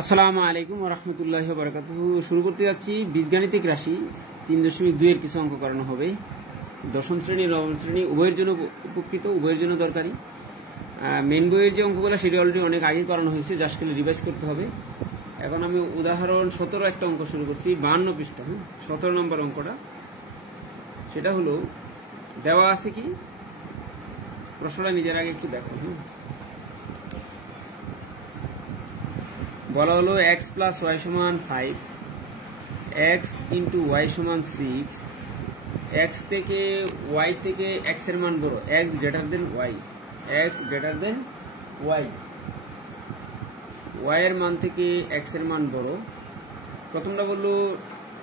আসসালামু আলাইকুম ওয়া রাহমাতুল্লাহি ওয়া বারাকাতুহু। শুরু করতে যাচ্ছি বীজগাণিতিক রাশি 3.2 এর কিছু অঙ্ক করানো হবে। দশম শ্রেণী নবম শ্রেণী উভয়ের জন্য উপকৃত, উভয়ের জন্য দরকারি। মেন বইয়ের যে অঙ্কগুলো সেটা অলরেডি অনেক আগে করানো হয়েছে, জাস্ট খালি রিভাইজ করতে হবে। এখন আমি উদাহরণ 17 একটা অঙ্ক শুরু করছি, 52 পৃষ্ঠা। 17 নম্বর অঙ্কটা সেটা হলো দেওয়া আছে কি, প্রশ্নটা নিজের আগে একটু দেখো। বলা হলো x প্লাস ওয়াই সমান 5, x ইন্টু ওয়াই সমান 6, x থেকে y থেকে x এর মান বড়, x greater than y, x greater than y, y এর মান থেকে x এর মান বড়। প্রথমটা বললো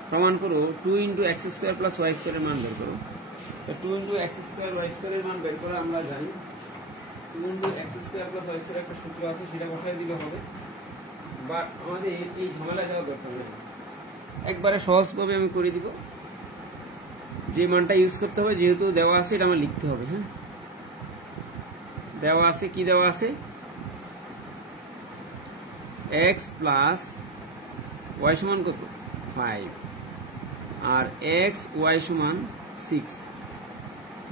প্রমাণ করো 2 into x square plus y স্কোয়ারের মান বের করো। 2 ইন্টু এক্স স্কোয়ার ওয়াই স্কোয়ারের মান বের করা আমরা জানি, 2 into x square plus y square একটা সূত্র আছে, সেটা বসাই দিলে হবে। বাট আমাদের এই ঝামেলা যাওয়া দরকার নেই, একবারে সহজভাবে আমি করে দিব। যে মানটা ইউজ করতে হবে, যেহেতু দেওয়া আছে এটা আমার লিখতে হবে। হ্যাঁ, দেওয়া আছে, কি দেওয়া আছে, x প্লাস ওয়াই সমান কত 5 আর x ওয়াই সমান 6,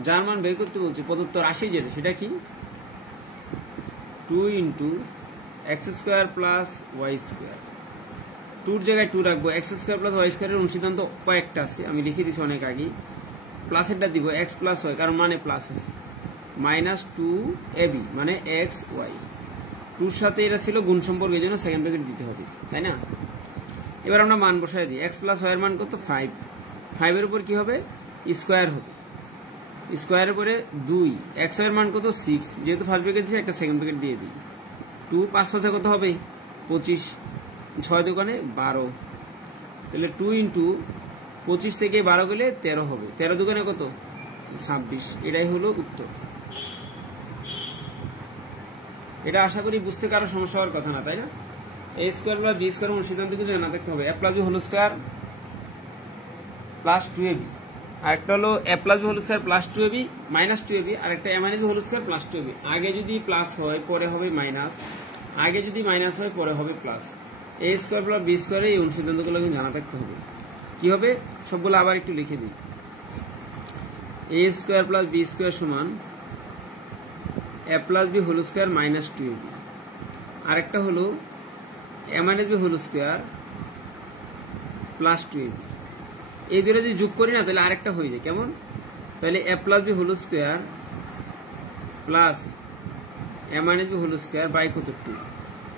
যার মান বের করতে বলছে প্রদত্ত রাশি যেটা, সেটা কি 2 into x square plus y square. 2 জায়গায় 2 রাখবো, এক্স স্কোয়ার প্লাস ওয়াই স্কোয়ারের অনুসিদ্ধান্ত কয়েকটা আছে, আমি লিখে দিচ্ছি অনেক আগে। প্লাসেরটা দিব এক্স প্লাস ওয়াই, কারণ মানে প্লাস আছে, মাইনাস 2ab মানে এক্স ওয়াই। 2-র সাথে এটা ছিল গুণ সম্পর্ক, এই জন্য সেকেন্ড ব্র্যাকেট দিতে হবে, তাই না? এবার আমরা মান বসাই দিই, এক্স প্লাস ওয়াইয়ের মান কত 5, 5 এর উপর কি হবে স্কোয়ার হবে, স্কোয়ারের উপরে 2, এক্স ওয়াইয়ের মান কত 6, যেহেতু ফার্স্ট ব্র্যাকেট দিয়েছি একটা সেকেন্ড ব্র্যাকেট দিয়ে দিই। 2 5 5 কত হবে 25, 6 দোকানে 12, তাহলে 2 ইন্টু 25 থেকে 12 গেলে 13 হবে, 13 দোকানে কত 26। এটাই হলো উত্তর। এটা আশা করি বুঝতে কারো সমস্যা হওয়ার কথা না, তাই না? A square plus B square অনুসিদ্ধান্ত কিন্তু জানা থাকতে হবে। A plus B whole square plus 2ab, আরেকটা হলো A plus B whole square plus 2ab minus 2ab, আরেকটা A minus B whole square plus 2ab। আগে যদি প্লাস হয় পরে হবে মাইনাস, আগে যদি মাইনাস হয় পরে হবে প্লাস। এ স্কোয়ার প্লাস বি স্কোয়ারে এই অনুসিদ্ধান্তগুলো কিন্তু জানা থাকতে হবে। কি হবে সবগুলো আবার একটু লিখে দিই, A square plus B square সমান A plus B whole square minus 2ab, আরেকটা হলো A minus B whole square plus 2ab। এই দুটো যদি যোগ করি না তাহলে আরেকটা হয়ে যায়, কেমন? তাহলে A plus B whole square plus A minus B whole square by কত 2,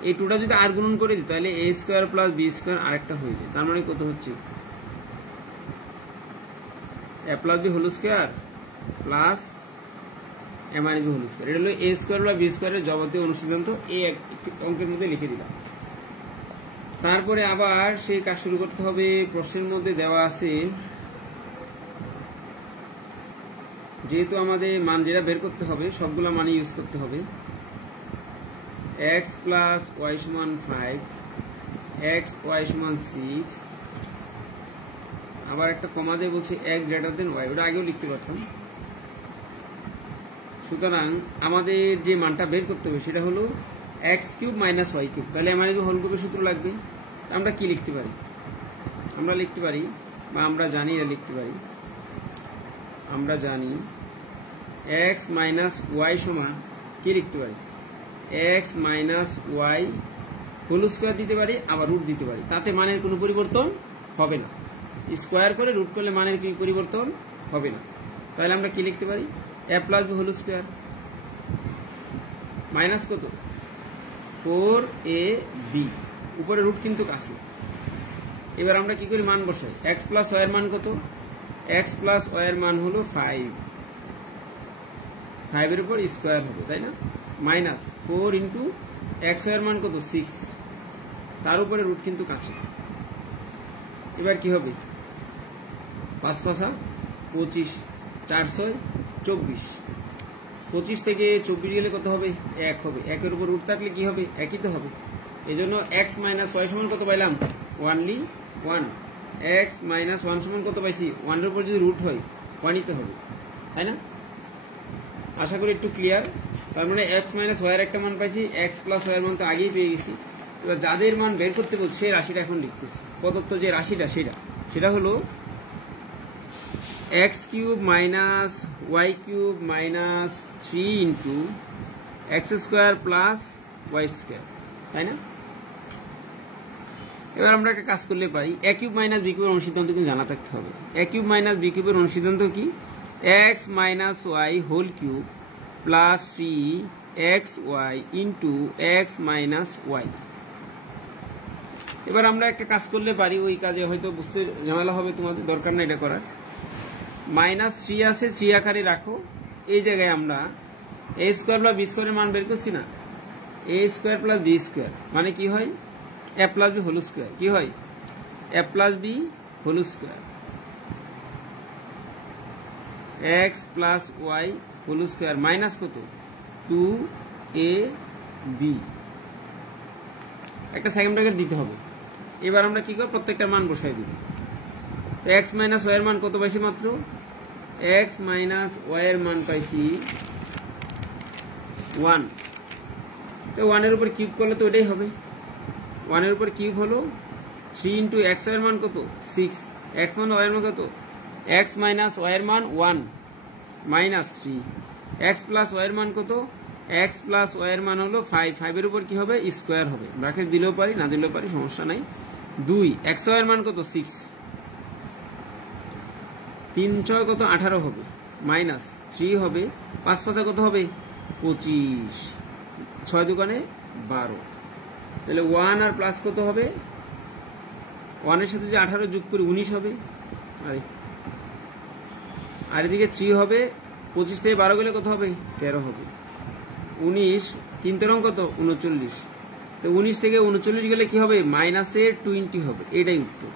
এই 2টা যদি আর গুণন করে দিই তাহলে A square plus B square আরেকটা হয়ে যায়, তার মানে কত হচ্ছে A plus B whole square plus A minus B whole square. এটা হলো এ স্কোয়ার প্লাস বি স্কোয়ারের যাবতীয় অনুসিদ্ধান্ত, এই অঙ্কের মধ্যে লিখে দিলাম। তারপরে আবার সেই কাজ শুরু করতে হবে। প্রশ্নের মধ্যে দেওয়া আছে, যেহেতু আমাদের মান যেটা বের করতে হবে সবগুলো মানই ইউজ করতে হবে। x প্লাস ওয়াই সমান 5, x ওয়াই সমান 6, আবার একটা কমা দিয়ে বলছে x গ্রেটার দেন ওয়াই, ওটা আগেও লিখতে পারতাম। সুতরাং আমাদের যে মানটা বের করতে হবে সেটা হলো x cube minus y cube, তাহলে আমাদের হোল কিউবের সূত্র লাগবে। আমরা কি লিখতে পারি, আমরা লিখতে পারি বা আমরা জানি এটা লিখতে পারি, আমরা জানি x মাইনাস ওয়াই সমান কি লিখতে পারি, x minus y whole square দিতে পারি, আবার রুট দিতে পারি, তাতে মানের কোনো পরিবর্তন হবে না। স্কোয়ার করে রুট করলে মানের কি পরিবর্তন হবে না। তাহলে আমরা কি লিখতে পারি, A plus B whole square minus কত 4ab, উপরে রুট কিন্তু কাছে। এবার আমরা কি করি, মান বসাই, x প্লাস ওয়াই এর মান কত, x প্লাস ওয়াই এর মান হলো 5, 5 এর উপর স্কোয়ার হবে, তাই না, মাইনাস 4 ইন্টু x ওয়াই এর মান কত 6, তার উপরে রুট কিন্তু কাছে। এবার কি হবে 5 5 25, 4 6 24, 25 থেকে 24 গেলে কত হবে 1 হবে, 1 এর উপর রুট থাকলে কি হবে একই তো হবে। এই জন্য x মাইনাস ওয়াই সমান কত পাইলাম, ওয়ানলি 1, x মাইনাস 1 সমান কত পাইছি, 1 এর উপর যদি রুট হয় 1ই তো হবে, তাই না? আশা করি একটু ক্লিয়ার। তার মানে x মাইনাস ওয়াই এর একটা মান পাইছি, x প্লাস ওয়াই এর মান তো আগেই পেয়ে গেছি, এবার যাদের মান বের করতে বলছে সেই রাশিটা এখন লিখতেছি। প্রদত্ত যে রাশিটা সেটা হলো x cube minus y cube minus 3 into x square plus y square, তাই না? এবার আমরা একটা কাজ করলে পারি, এ কিউব মাইনাস বি কিউবের অনুসিদ্ধান্ত কিন্তু জানা থাকতে হবে। এ কিউব মাইনাস বি কিউবের অনুসিদ্ধান্ত কি? X minus y whole cube plus 3 x y into x minus y. এবার আমরা একটা কাজ করলে পারি, ওই কাজে হয়তো বুঝতে ঝামেলা হবে, তোমাদের দরকার না এটা করার। মাইনাস 3 আছে, 3 আকারে রাখো। এই জায়গায় আমরা এ স্কোয়ার প্লাস বি স্কোয়ারের মান বের করছি না, A square plus B square মানে কি হয়? A plus B whole square. কি হয়? A plus B whole square, X plus Y whole square minus কত? 2ab। একটা সেকেন্ড ব্র্যাকেট দিতে হবে। এবার আমরা কি করব? প্রত্যেকটার মান বসাই দিব। এক্স মাইনাস ওয়াই এর মান কত পাইছি? মাত্র এক্স মাইনাস ওয়াই এর মান পাইছি 1। তো 1 এর উপর কিউব করলে তো ওটাই হবে। 1 এর উপর কিউব হলো 3 ইন্টু এক্স এর মান কত? 6। এক্স মান ওয়াই এর মান কত? এক্স মাইনাস ওয়াই এর মান 1 মাইনাস 3। এক্স প্লাস ওয়াই এর মান কত? এক্স প্লাস ওয়াই এর মান হলো 5। 5 এর উপর কি হবে? স্কোয়ার হবে। ব্র্যাকেট দিলেও পারি, না দিলেও পারি, সমস্যা নাই। 2 এক্স ওয়াই এর মান কত? 6। 3 6 কত? 18 হবে, মাইনাস 3 হবে, 5 5 কত হবে? 25, 6 দোকানে 12। তাহলে 1 আর প্লাস কত হবে? 1 এর সাথে যে 18 যোগ করি 19 হবে। আর এদিকে 3 হবে, 25 থেকে 12 গেলে কত হবে? 13 হবে। 19 3 তেরং কত? 39। তো 19 থেকে 39 গেলে কি হবে? মাইনাসের 20 হবে। এটাই উত্তর,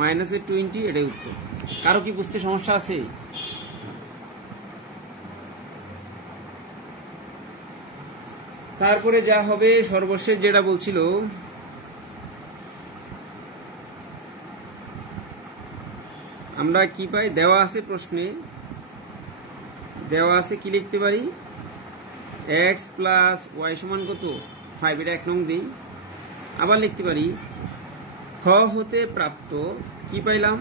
মাইনাসের 20, এটাই উত্তর। কারো কি বুঝতে সমস্যা আছে? তারপরে যা হবে সর্বশেষ যেটা বলছিল, আমরা কি পাই? দেওয়া আছে প্রশ্নে, দেওয়া আছে কি লিখতে পারি? এক্স প্লাস ওয়াই সমান কত? 5। এটা 1 নং দিই। আবার লিখতে পারি খ হতে প্রাপ্ত কি পাইলাম?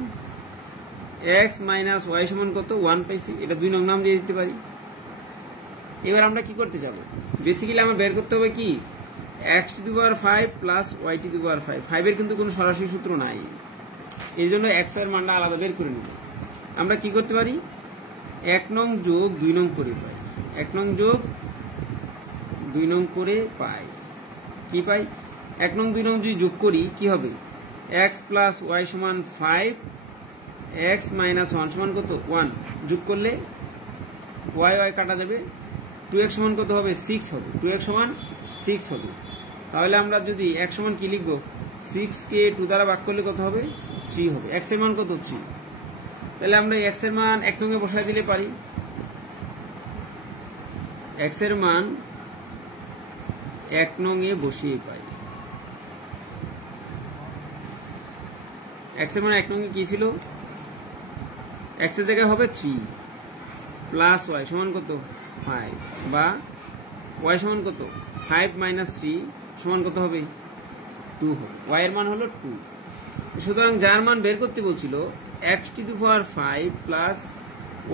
এক্স মাইনাস ওয়াই সমান কত? 1 পাইছি। এটা 2 নং নাম দিয়ে দিতে পারি। এবার আমরা কি করতে যাব? বেসিক্যালি আমরা বের করতে হবে কি? X to the power 5 plus Y to the power 5। 5 এর কিন্তু কোনো সরাসরি সূত্র নাই, এই জন্য এক্স এর মানটা আলাদা বের করে নেব। আমরা কি করতে পারি? 1 নং যোগ 2 নং করে পাই। 1 নং যোগ 2 নং করে পাই। কি পাই? 1 নং 2 নং যদি যোগ করি কি হবে? এক্স প্লাস ওয়াই সমান 5, এক্স মাইনাস 1 সমান কত? 1। যোগ করলে ওয়াই ওয়াই কাটা যাবে, 2x সমান কত হবে? 6 হবে। 2x সমান 6 হবে। তাহলে আমরা যদি x সমান কি লিখব? 6 কে 2 দ্বারা ভাগ করলে কত হবে? 3 হবে। x এর মান কত? 3। তাহলে আমরা x এর মান 1 নং এ বসাই দিলে পারি। x এর মান 1 নং এ বসিয়ে পাই। x এর মান 1 নং এ কি ছিল? x এর জায়গায় হবে 3 প্লাস y সমান কত? 5, বা y সমান কত? 5 মাইনাস 3 সমান কত হবে? 2 হবে। y এর মান হলো 2। সুতরাং যার মান বের করতে বলছিল x to the power 5 plus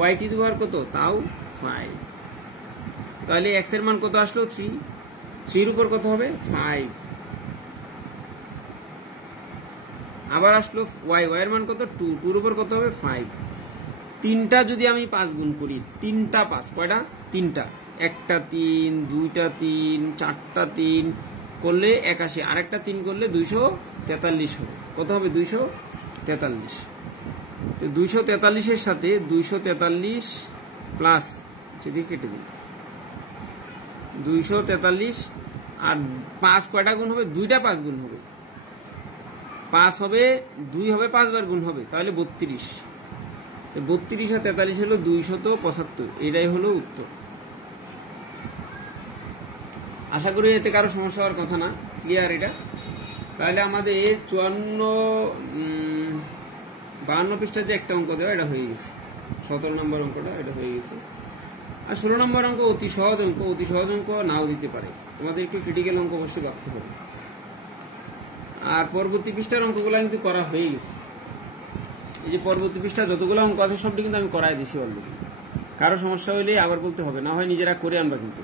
y to the power কত? তাও 5। তাহলে x এর মান কত আসলো? 3। 3 এর উপর কত হবে? 5। আবার আসলো y, y এর মান কত? 2। 2 এর উপর কত হবে? 5। তিনটা যদি আমি 5 গুণ করি, 3টা 5, কয়টা? 3টা। 1টা 3, 2টা 3, 4টা 3 করলে 81, আরেকটা 3 করলে 243 হবে। কত হবে? 243। তো 243 এর সাথে 243 প্লাস যদি কেটে দিই 243 আর 5 কয়টা গুণ হবে? 2টা 5 গুণ হবে। 5 হবে, 2 হবে 5 বার গুণ হবে, তাহলে 32। 32 আর 43 হলো 275। এটাই হলো উত্তর। আশা করি এতে কারো সমস্যা হওয়ার কথা না। ক্লিয়ার এটা? তাহলে আমাদের 52 পৃষ্ঠার যে একটা অঙ্ক দেওয়া, এটা হয়ে গেছে। 17 নম্বর অঙ্কটা এটা হয়ে গেছে। আর 16 নম্বর অঙ্ক অতি সহজ অঙ্ক। অতি সহজ অঙ্ক নাও দিতে পারে, তোমাদের একটু ক্রিটিক্যাল অঙ্ক অবশ্যই ভাবতে হবে। আর পরবর্তী পৃষ্ঠার অঙ্কগুলো কিন্তু করা হয়ে গেছে। এই যে পরবর্তী পৃষ্ঠা যতগুলো অঙ্ক আছে সবটি কিন্তু আমি করাই দিছি অলরেডি। কারো সমস্যা হইলে আবার বলতে হবে, না হয় নিজেরা করে আনবা। কিন্তু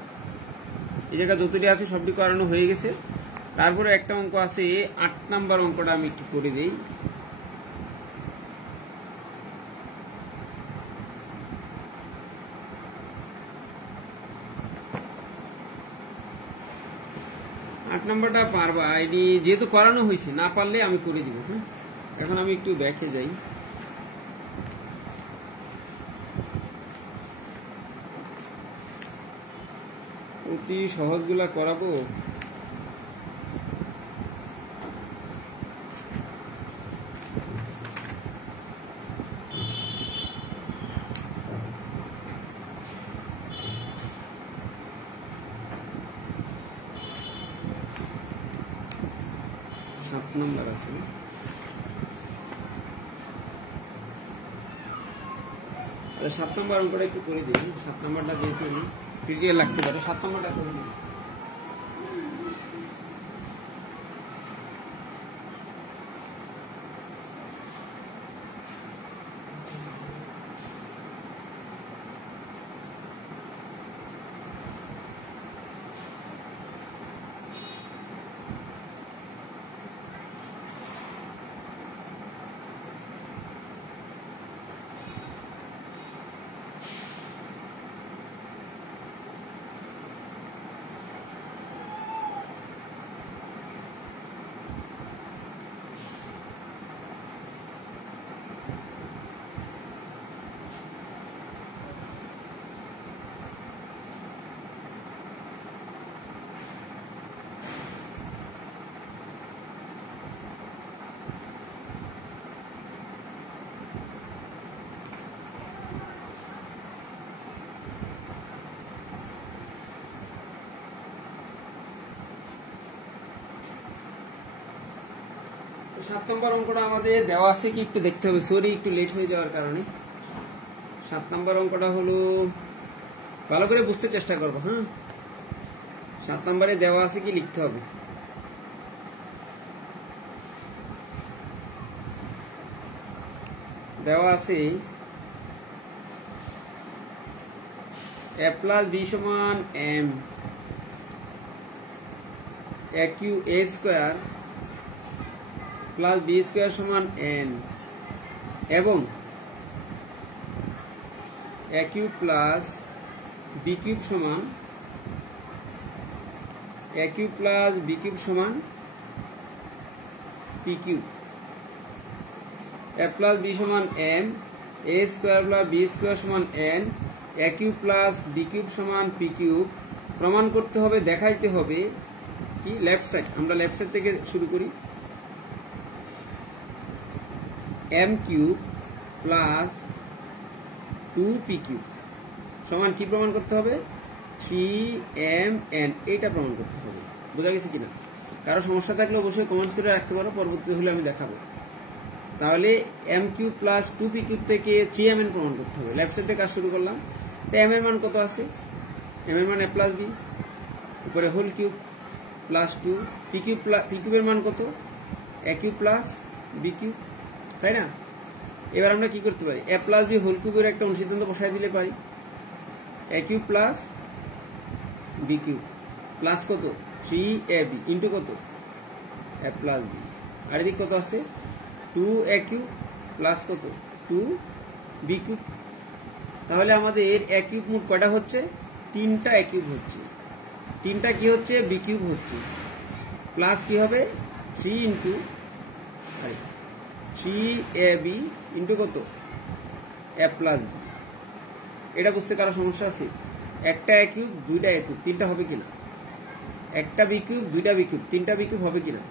এই জায়গায় যতটি আছে সবটি করানো হয়ে গেছে। তারপরে একটা অঙ্ক আছে 8 নাম্বার অঙ্কটা আমি একটু করে দিই। নাম্বারটা পারবা, আইডি যেহেতু করানো হয়েছে, না পারলে আমি করে দিব। হ্যাঁ, এখন আমি একটু ব্যাকে যাই। অতি সহজগুলা করাবো। নাম্বার আছে 7 নাম্বার অঙ্কটা একটু করে দিই। 7 নাম্বারটা যেহেতু ক্রিটিক্যাল লাগতে পারে, 7 নাম্বারটা করে দিই। সাত নম্বর অঙ্কটা আমাদের দেওয়া আছে কি একটু দেখতে হবে, সরি একটু লেট হয়ে যাওয়ার কারণে। 7 নম্বর অঙ্কটা হলো, ভালো করে বুঝতে চেষ্টা করবো। হ্যাঁ, 7 নম্বরে দেওয়া আছে কি লিখতে হবে। দেওয়া আছে a plus b সমান m aq a square plus B square সমান n এবং a cube plus B cube সমান a cube plus B cube সমান P cube. a plus B সমান m, a square plus B square সমান n, a cube plus B cube সমান P cube প্রমাণ করতে হবে, দেখাইতে হবে কি লেফট সাইড। আমরা লেফট সাইড থেকে শুরু করি। m cube plus 2p cube সমান কি প্রমাণ করতে হবে? 3mn, এইটা প্রমাণ করতে হবে। বোঝা গেছে কিনা? কারো সমস্যা থাকলে অবশ্যই কমেন্টস করে রাখতে পারো, পরবর্তী হলে আমি দেখাবো। তাহলে m cube plus 2p cube থেকে 3mn প্রমাণ করতে হবে। লেফট সাইড থেকে কাজ শুরু করলাম। তো m এর মান কত আছে? m এর মান a প্লাস b, উপরে হোল কিউব প্লাস 2 p কিউবের মান কত? a cube plus b cube, তাই না? এবার আমরা কি করতে পারি? a প্লাস b হোল কিউবের একটা অনুসিদ্ধান্ত বসাই দিলে পারি। a cube plus b cube plus কত? 3ab ইন্টু কত? a plus b। আর এদিক কত আছে? 2a কিউব প্লাস কত? 2b cube. তাহলে আমাদের a কিউব মোট কয়টা হচ্ছে? 3টা a কিউব হচ্ছে। 3টা কি হচ্ছে? b কিউব হচ্ছে। প্লাস কি হবে? 3 ইন্টু 3ab ইন্টু কত? a plus b। এটা বুঝতে কারো সমস্যা আছে? একটা a কিউব, 2টা a কিউব, 3টা হবে কিনা? একটা b কিউব, 2টা b কিউব, 3টা b কিউব হবে কিনা?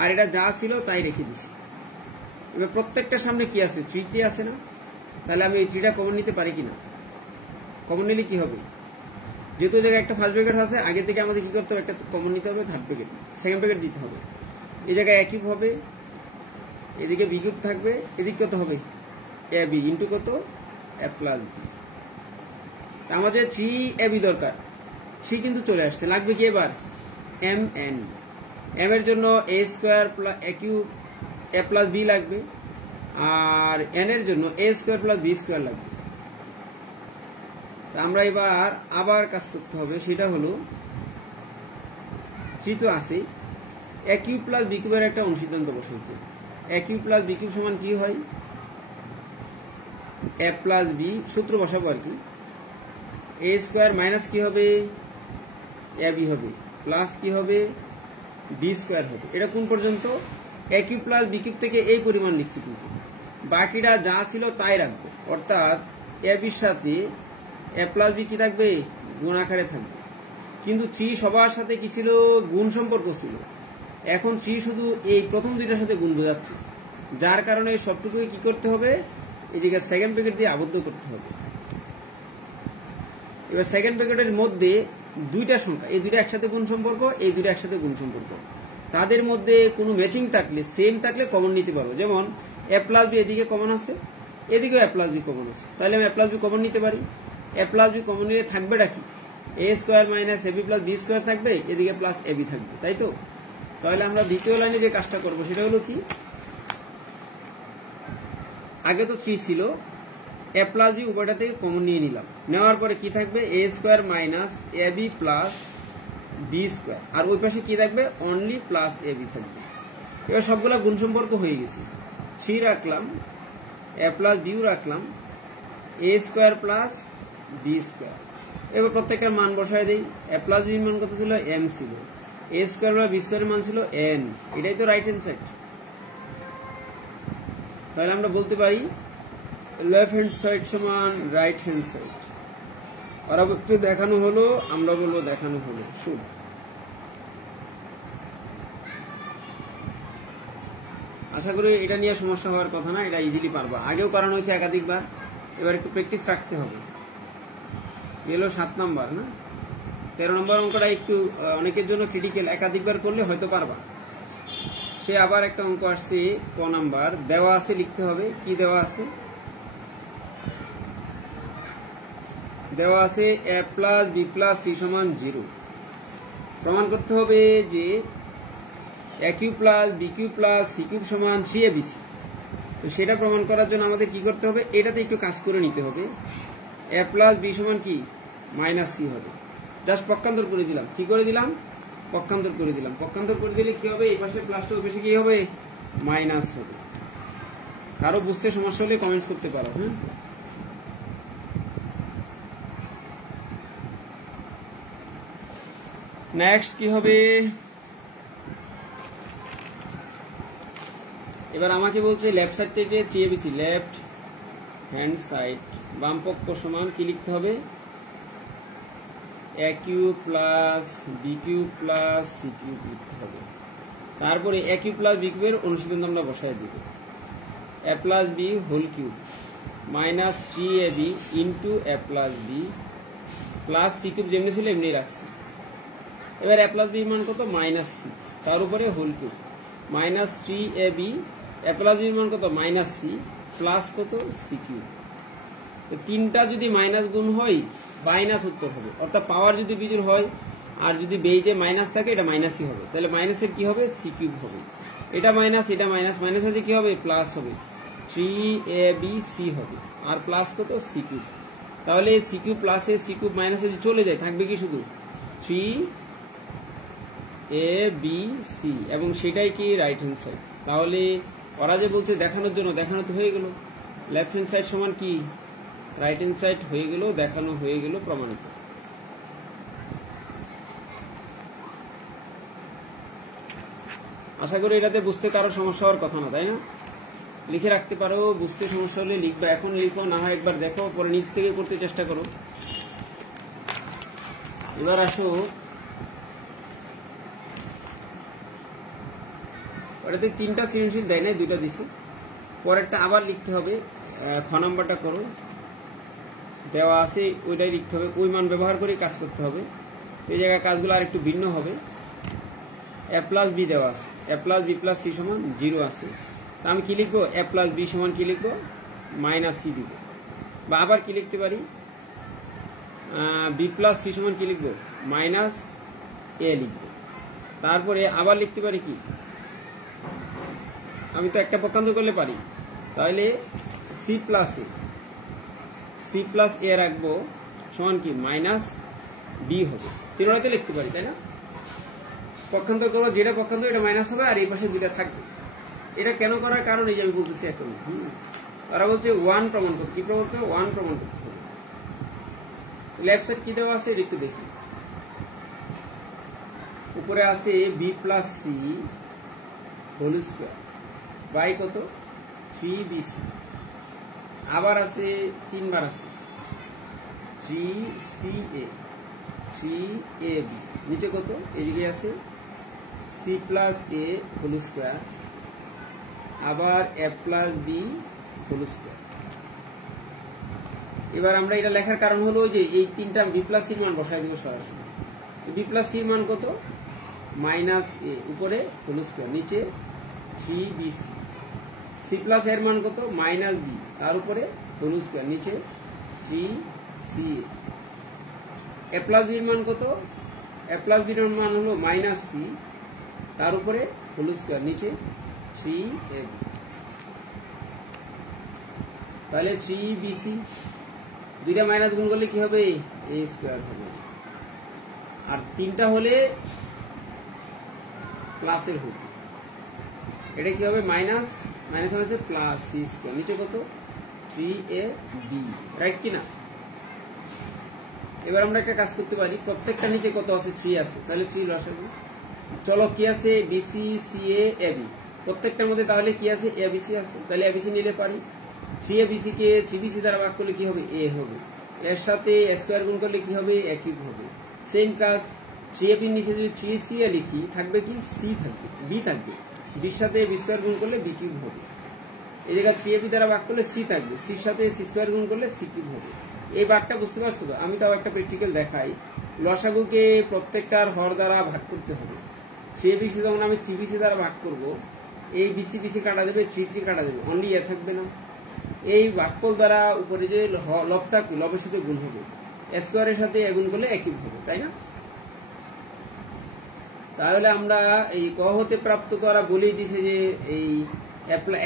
আর এটা যা ছিল তাই রেখে দিছি। এবার প্রত্যেকটার সামনে কি আছে? 3 কি আছে না? তাহলে আমি এই 3টা কমন নিতে পারি কিনা? কমন নিলে কি হবে? যেহেতু জায়গায় একটা ফার্স্ট ব্র্যাকেট আছে, আগে থেকে আমাদের কি করতে হবে? একটা কমন নিতে হবে, থার্ড ব্র্যাকেট, সেকেন্ড ব্র্যাকেট দিতে হবে। এই জায়গায় a কিউব হবে, এদিকে b কিউব থাকবে, এদিকে কত হবে? ab ইন্টু কত? a plus b। আমাদের 3ab দরকার, 3 কিন্তু চলে আসছে। লাগবে কি এবার? mn। এম এর জন্য এ স্কোয়ার এ কিউব এ প্লাস বি লাগবে, আর এন এর জন্য এ স্কোয়ার প্লাস বি স্কোয়ার লাগবে। আমরা এবার আবার কাজ করতে হবে, সেটা হলো 3 তো আছে, এ কিউব প্লাস বি কিউবের একটা অনুসিদ্ধান্ত বসাইতে। এ কিউব প্লাস বি কিউব সমান কি হয়, এ প্লাস বি, সূত্র বসাবো আর কি, এ স্কোয়ার মাইনাস কি হবে এ বি হবে, প্লাস কি হবে বি স্কোয়ার হবে। এটা কোন পর্যন্ত, এ কিউব প্লাস বি কিউব থেকে এই পরিমাণ লিখছি, কিন্তু বাকিটা যা ছিল তাই রাখবো, অর্থাৎ এ বির সাথে এ প্লাস বি কি থাকবে, গুণ আকারে থাকবে। কিন্তু 3 সবার সাথে কি ছিল, গুণ সম্পর্ক ছিল। এখন 3 শুধু এই প্রথম দুইটার সাথে গুণ বোঝাচ্ছে, যার কারণে সবটুকুই কি করতে হবে, এই জায়গায় সেকেন্ড ব্র্যাকেট দিয়ে আবদ্ধ করতে হবে। এবার সেকেন্ড ব্র্যাকেটের মধ্যে দুইটা সংখ্যা, এই দুইটা একসাথে গুণ সম্পর্ক, এই দুইটা একসাথে গুণ সম্পর্ক, তাদের মধ্যে কোনো ম্যাচিং থাকলে, সেম থাকলে কমন নিতে পারো। যেমন এ প্লাস বি এদিকে কমন আছে, এদিকেও এ প্লাস বি কমন আছে, তাহলে আমি এ প্লাস বি কমন নিতে পারি। এ প্লাস বি কমন নিলে থাকবেটা কি, এ square minus A B plus B square থাকবে, এদিকে প্লাস এ বি থাকবে, তাই তো। তাহলে আমরা দ্বিতীয় লাইনে যে কাজটা করবো সেটা হলো কি, আগে তো 3 ছিল, এ প্লাস বি উভয়টা থেকে কমন নিয়ে নিলাম, নেওয়ার পরে কি থাকবে, এ square minus A B plus B square, আর ওই পাশে কি থাকবে, অনলি প্লাস এ বি থাকবে। এবার সবগুলা গুণ সম্পর্ক হয়ে গেছে, 3 রাখলাম, এ প্লাস বিও রাখলাম, এ স্কোয়ার প্লাস বি স্কোয়ার। এবার প্রত্যেকটার মান বসায় দেই, এ প্লাস বির মান কত ছিল, এম ছিল, এ স্কোয়ার প্লাস বি স্কোয়ারের মান ছিল এন, এটাই তো রাইট হ্যান্ড সাইড। তাহলে আমরা বলতে পারি লেফট হ্যান্ড সাইড সমান রাইট হ্যান্ড সাইড। পরবর্তী দেখানো হলো, আমরা বলবো দেখানো হলো, শুড। আশা করি এটা নিয়ে সমস্যা হওয়ার কথা না, এটা ইজিলি পারবা, আগেও করানো হয়েছে একাধিকবার, এবার একটু প্র্যাকটিস রাখতে হবে। এলো 7 নম্বর না, 13 নম্বর অঙ্কটা একটু অনেকের জন্য ক্রিটিক্যাল, একাধিকবার করলে হয়তো পারবা। সে আবার একটা অঙ্ক আসছে, ক নাম্বার দেওয়া আছে, লিখতে হবে কি দেওয়া আছে, দেওয়া আছে A plus B plus C সমান 0। প্রমাণ করতে হবে যে A cube plus B cube plus C cube সমান 3abc। তো সেটা প্রমাণ করার জন্য আমাদের কি করতে হবে, এটাতে একটু কাজ করে নিতে হবে। এ প্লাস বি সমান কি, মাইনাস সি হবে, জাস্ট পক্ষান্তর করে দিলাম। কি করে দিলাম, পক্ষান্তর করে দিলাম। পক্ষান্তর করে দিলে কি হবে, এই পাশে প্লাসটা ওই পাশে কি হবে, মাইনাস হবে। কারো বুঝতে সমস্যা হলে কমেন্টস করতে পারো। হ্যাঁ, নেক্সট কি হবে, এবার আমাকে বলছে লেফট সাইড থেকে 3abc, লেফট হ্যান্ড সাইড, বাম পক্ষ সমান কি লিখতে হবে, A cube plus B cube plus C cube লিখতে হবে। তারপরে এ কিউব প্লাস বি কিউবের অনুসিদ্ধান্ত আমরা বসায় দিব, A plus B whole cube minus 3ab into A plus B plus C cube, যেমনি ছিল এমনি রাখছি। এবার এ প্লাস বি মান কত, মাইনাস সি, তার উপরে হোল কিউব মাইনাস 3ab, এ প্লাস বি মান কত, মাইনাস সি, প্লাস কত, সি কিউব। তিনটা যদি মাইনাস গুণ হয় মাইনাস উত্তর হবে, অর্থাৎ পাওয়ার যদি বিজোড় হয় আর যদি বেইজে মাইনাস থাকে এটা মাইনাসই হবে, তাহলে মাইনাসের কি হবে, সি কিউব হবে। এটা মাইনাস, এটা মাইনাস, মাইনাস হচ্ছে কি হবে, প্লাস হবে, 3abc হবে, আর প্লাস কত, সি কিউব। তাহলে সি কিউব প্লাসে সি কিউব মাইনাসে যদি চলে যায় থাকবে কি, শুধু 3abc, এবং সেটাই কি রাইট হ্যান্ড সাইড। তাহলে ওরা যে বলছে দেখানোর জন্য, দেখানো তো হয়ে গেল, লেফট হ্যান্ড সাইড সমান কি রাইট হ্যান্ড সাইড হয়ে গেল, দেখানো হয়ে গেল, প্রমাণিত। আশা করি এটাতে বুঝতে কারো সমস্যা হওয়ার কথা না, তাই না। লিখে রাখতে পারো, বুঝতে সমস্যা হলে লিখবে, এখন লিখো না হয় একবার দেখো, পরে নিচ থেকে করতে চেষ্টা করো। এবার আসো, ওটাতে 3টা সৃজনশীল দেয় না, 2টা দিছে, পরেরটা আবার লিখতে হবে। খ নাম্বারটা করো, দেওয়া আছে ওইটাই লিখতে হবে, ওই মান ব্যবহার করে কাজ করতে হবে। এই জায়গায় কাজগুলো আর একটু ভিন্ন হবে। এ প্লাস বি দেওয়া আছে, A plus B plus C সমান 0 আছে, তা আমি কি লিখবো, এ প্লাস বি সমান কি লিখবো, মাইনাস সি দিব। বা আবার কি লিখতে পারি, বি প্লাস সি সমান কি লিখবো, মাইনাস এ লিখবো। তারপরে আবার লিখতে পারি কি, আমি তো একটা পক্ষান্তর করলে পারি, তাহলে সি প্লাস এ রাখবো সমান কি মাইনাস বি হবে, তিনটাতে লিখতে পারি তাই না। পক্ষান্তর করবো, যেটা পক্ষান্তর এটা মাইনাস হবে আর এই পাশে দুইটা থাকবে। এটা কেন করার কারণ এই যে আমি বলতেছি এখন। তারা বলছে ওয়ান প্রমাণ করতে, কি প্রমাণ করতে হবে, ওয়ান প্রমাণ করতে হবে। লেফট সাইড কি দেওয়া আছে এটা একটু দেখি। উপরে আছে b plus c whole square by কত 3bc, আবার আছে তিনবার আছে 3ab, নিচে কত, এদিকে আছে সি প্লাস এ হোল স্কোয়ার আবার এ প্লাস বি হোল স্কোয়ার। এবার আমরা এটা লেখার কারণ হলো যে এই তিনটা বি প্লাস সির মান বসাই দেবো সরাসরি। বি প্লাস সির মান কত মাইনাস এ, উপরে হোল স্কোয়ার, নিচে 3bc। সি প্লাস এর মান কত মাইনাস বি, তার উপরে হোল স্কোয়ার, নিচে 3ca। এ প্লাস বির মান কত, এ প্লাস বির মান হলো মাইনাস সি, তার উপরে হোল স্কোয়ার, নিচে 3ab। তাহলে 3bc দুইটা মাইনাস গুণ করলে কি হবে এ স্কোয়ার হবে, আর তিনটা হলে প্লাসের হবে, এটা কি হবে মাইনাস মাইনাস হচ্ছে প্লাস সি স্কোয়ার, নিচে কত 3ab, রাইট কিনা। এবার আমরা একটা কাজ করতে পারি, প্রত্যেকটা নিচে কত আছে 3 আছে, তাহলে 3 লসাগু। চলো কি আছে বিসি সিএ এবি, প্রত্যেকটার মধ্যে তাহলে কি আছে এবিসি আছে, তাহলে এবিসি নিলে পারি। 3abc কে 3bc দ্বারা ভাগ করলে কি হবে এ হবে, এর সাথে স্কোয়ার গুণ করলে কি হবে এ কিউব হবে। সেম কাজ 3ab এর নিচে যদি 3ca লিখি থাকবে কি সি থাকবে, বি থাকবে, বির সাথে বি স্কোয়ার গুণ করলে বি কিউব হবে। এই জায়গায় 3ab দ্বারা ভাগ করলে সি থাকবে, সির সাথে সি স্কোয়ার গুণ করলে সি কিউব হবে। এই ভাগটা বুঝতে পারছো তো। আমি তাও একটা প্র্যাকটিক্যাল দেখাই। লসাগুকে প্রত্যেকটার হর দ্বারা ভাগ করতে হবে। 3abc যখন আমি 3bc দ্বারা ভাগ করব, এই বিসি বিসি কাটা দেবে, 3 কাটা দেবে, অনলি এ থাকবে না। এই ভাগফল দ্বারা উপরে যে লব থাকবে লবের সাথে গুণ হবে, স্কোয়ারের সাথে গুণ করলে একই হবে, তাই না। তাহলে আমরা এই ক হতে প্রাপ্ত করা বলেই দিছে যে এই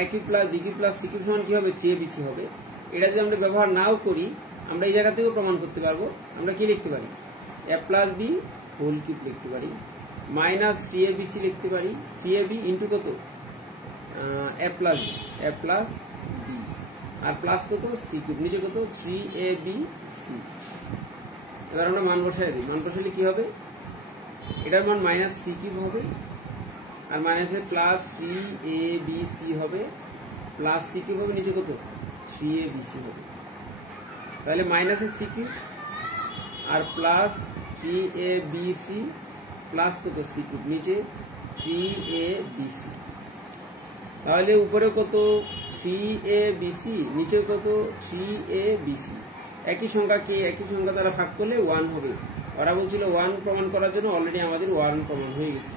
একই plus b cube plus c cube সমান কি হবে 3abc হবে। এটা যদি আমরা ব্যবহার নাও করি, আমরা এই জায়গা থেকেও প্রমাণ করতে পারবো। আমরা কি লিখতে পারি A plus B whole cube লিখতে পারি, মাইনাস 3abc লিখতে পারি, 3ab ইন্টু কত এ প্লাস বি, আর প্লাস কত সি কিউব, নিচে কত 3abc। এবার আমরা মান বসাই দিই, মান বসালে কি হবে এটার মান মাইনাস সি কিউব হবে, আর মাইনাসে প্লাস 3abc হবে, প্লাস সি কিউব হবে, নিচে কত 3abc হবে। তাহলে মাইনাসের সি কিউব আর প্লাস 3abc প্লাস কত সি কিউব, নিচে 3abc। তাহলে উপরে কত 3abc, নিচে কত 3abc। একই সংখ্যাকে একই সংখ্যা দ্বারা ভাগ করলে 1 হবে। ওরা বলছিল 1 প্রমাণ করার জন্য, অলরেডি আমাদের 1 প্রমাণ হয়ে গেছে।